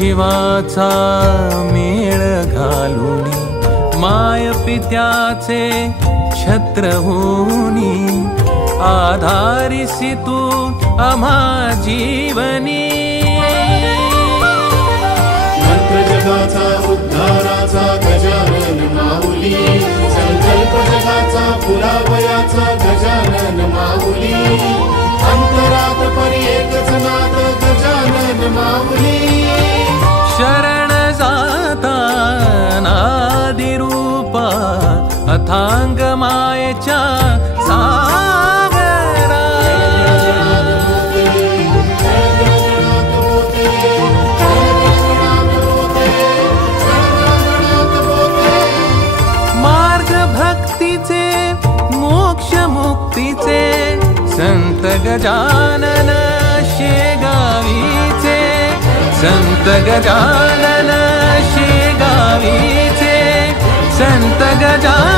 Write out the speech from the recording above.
शिवाचा मेळ घालुनी माय पित्याचे छत्र होनी आधारिसी तू आम्हा जीवनी मंत्र जगाचा उद्धाराचा गजानन माऊली संकल्प जगाचा पुरावयाचा गजानन माऊली अंतरात परी एकच नाद गजानन माऊली शरण जाता नादी रूपा अथांग मायेच्या सागरा मार्ग भक्तीचे मोक्ष मुक्तीचे संत गजानन शेगावीचे संत गजानन शेगावीचे संत गजानन